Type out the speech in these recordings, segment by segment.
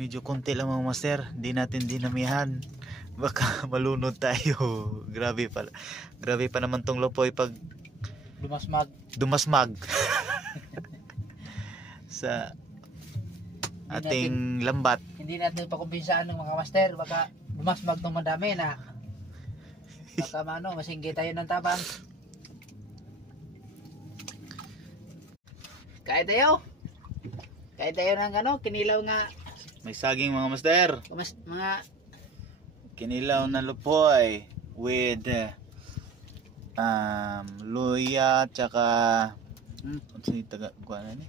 Medyo konti lang mga master, hindi natin dinamihan. Baka malunod tayo. Grabe pala. Grabe pa naman tong Lopoy pag dumasmag sa ating lambat. Hindi natin pakumpinsaan ng mga master, baka dumasmag ng madami na. Baka masinggi tayo ng tabang. Kain tayo. Kain tayo ng kinilaw nga. May saging mga master. Mga Kinilaw na Lopoy with luya tsaka ano sa taga kuan ni?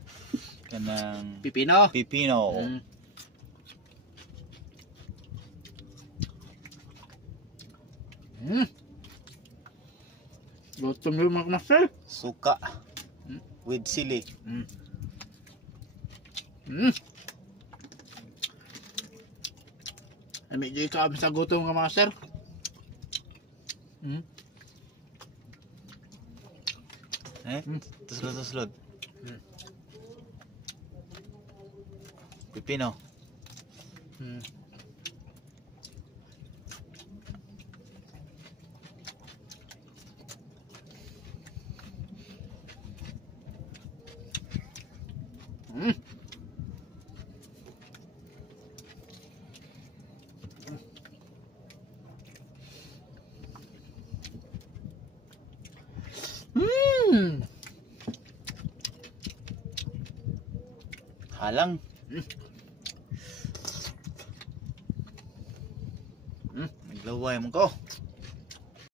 Kanang pipino. Pipino. Lutom yung mga master. Suka with sili. Ay medyo ikaw sa gutom ka master. Tuslod. Pipino. Halang. Naglaway mo ko.